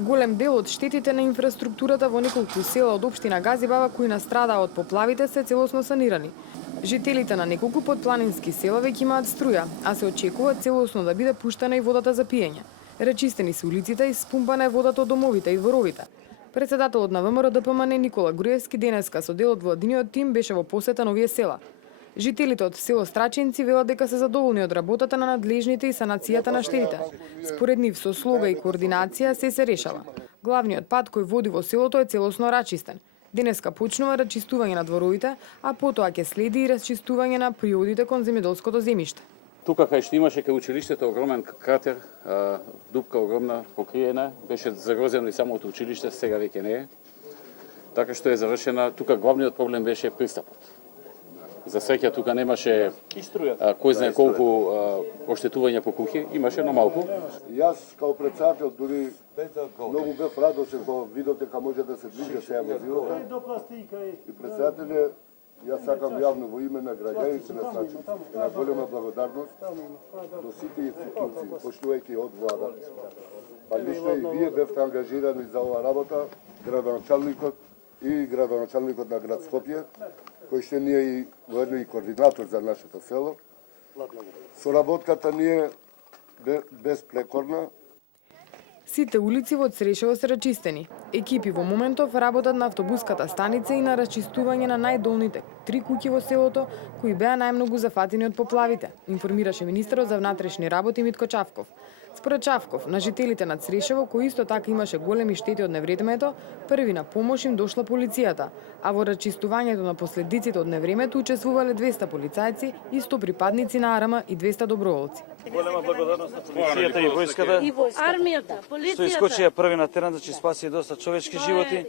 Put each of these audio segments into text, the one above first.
Голем дел од штетите на инфраструктурата во неколку села од општина Газибава кои настрадаа од поплавите се целосно санирани. Жителите на неколку подпланински села веќе имаат струја, а се очекува целосно да биде пуштена и водата за пиење. Речистени се улиците и спумпана е водата од домовите и дворовите. Председателот на ВМРО ДПМН Никола Груевски денеска со дел од владиниот тим беше во посета на овие села. Жителите од село Страчинци велат дека се задоволни од работата на надлежните и санацијата на штетите. Според нив со слога и координација се решава. Главниот пат кој води во селото е целосно рачистен. Денеска почнува рачистување на дворовите, а потоа ќе следи и рачистување на приодите кон земјоделското земјиште. Тука кај што имаше кај училиштето огромен кратер, дупка огромна покриена, беше загрозено и самото училиште, сега веќе не е. Така што е завршена, тука главниот проблем беше пристапот. За среќа тука немаше кој знае колку оштетување по куќи, имаше но малку. Јас као председател дури многу бев радосен кога видов дека може да се движи сега возилата. И председателе, јас сакам јавно во име на граѓаните на Страчинци една голема благодарност до сите институции, поштувајќи од влада. Па лично и вие бевте ангажирани за оваа работа, градоначалникот и градоначалникот на град Скопје, кој што ни е и воедно и координатор за нашето село. Соработката ни е безпрекорна. Сите улици во Црешево се рачистени. Екипи во моментов работат на автобуската станица и на рачистување на најдолните 3 куќи во селото кои беа најмногу зафатени од поплавите, информираше министерот за внатрешни работи Митко Чавков. Според Чавков, на жителите на Црешево, кои исто така имаше големи штети од невредмето, први на помош им дошла полицијата, а во рачистувањето на последиците од невремето учествувале 200 полицајци и 100 припадници на АРМ и 200 доброволци. Голема благодарност на полицијата и војската, армијата, што искочија први на терен, значи спаси доста човечки животи.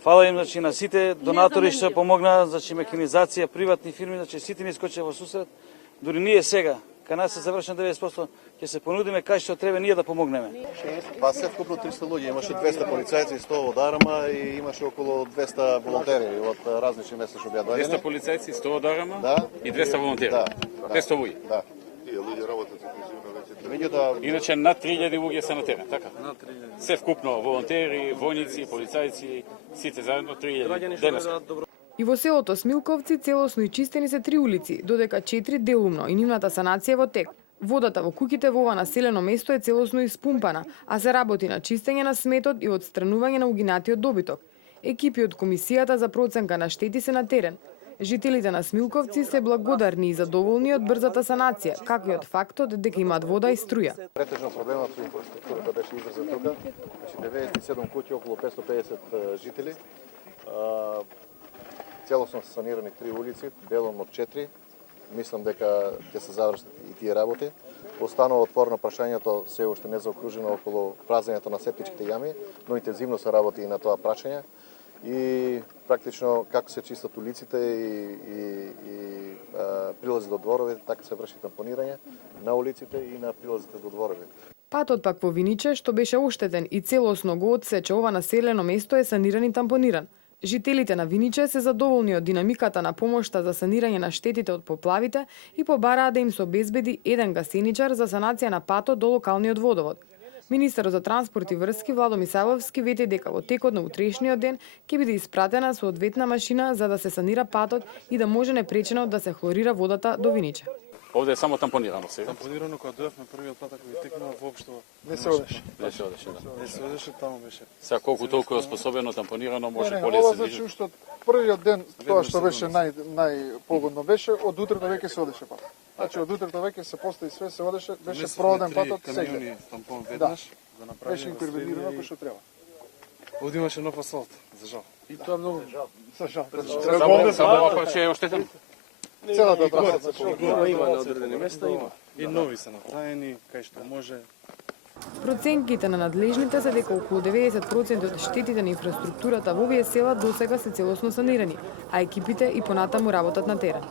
Фала им значи на сите донатори што помогнаа, значи механизација, приватни фирми, значи сите ни искочија во сусрет. Дури ние сега, кај нас се завршен 90%, ќе се понудиме кај што треба ние да помогнеме. Па се вкупно 300 луѓе, имаше 200 полицајци, 100 од АРМА и имаше околу 200 волонтери од различни места што беа доаѓани. 200 полицајци, 100 од АРМА и 200 волонтери. Да. 500 луѓе. Да. Тие луѓе работат интензивно веќе. Меѓутоа, Иначе над 3000 луѓе се на терен, така? Се вкупно волонтери, војници, полицајци, сите заедно 3000 денеска. И во селото Смилковци целосно и чистени се 3 улици, додека 4 делумно и нивната санација во тек. Водата во куќите во ова населено место е целосно испумпана, а се работи на чистење на сметот и отстранување на угинатиот добиток. Екипи од Комисијата за проценка на штети се на терен. Жителите на Смилковци се благодарни и задоволни од брзата санација, како и од фактот дека имаат вода и струја. претежно проблемот со инфраструктурата беше изразен тука. Значи 97 куќи, околу 550 жители. Целосно се санирани 3 улици, делом од 4. Мислам дека ќе се завршат и тие работи. Останува отворено прашањето се уште не заокружено околу празењето на септичките јами, но интензивно се работи и на тоа прашање. И практично како се чистат улиците и прилази до дворове, така се врши тампонирање на улиците и на прилазите до дворове. Патот пак во Виниче, што беше оштетен и целосно го одсече ова населено место е саниран и тампониран. Жителите на Виниче се задоволни од динамиката на помошта за санирање на штетите од поплавите и побараа да им се обезбеди еден гасеничар за санација на патот до локалниот водовод. Министерот за транспорт и врски Владо Мисајловски вети дека во текот на утрешниот ден ќе биде испратена соодветна машина за да се санира патот и да може непречено да се хлорира водата до Виниче. Овде е само тампонирано сега. Тампонирано кога дојавме првиот пат ако ви текнува воопшто Не се одеше. Не се одеше, да. не се одеше, таму беше. Сега колку толку е оспособено тампонирано, може поле ова се значи движи. уште од првиот ден тоа што беше најпогодно беше, од утрето веќе се одеше пат. Значи од утрето веќе се постои све, се одеше, беше проводен патот сега. Камиони тампон веднаш, да направи. Беше интервенирано кој што треба. Овде имаше нов асфалт, за жал. И тоа многу за жал. Само ова парче е оштетен. Целата траса, Има на одредени места, има. И нови се направени, кај што може. Проценките на надлежните се дека околу 90% од штетите на инфраструктурата во овие села досега се целосно санирани, а екипите и понатаму работат на терен.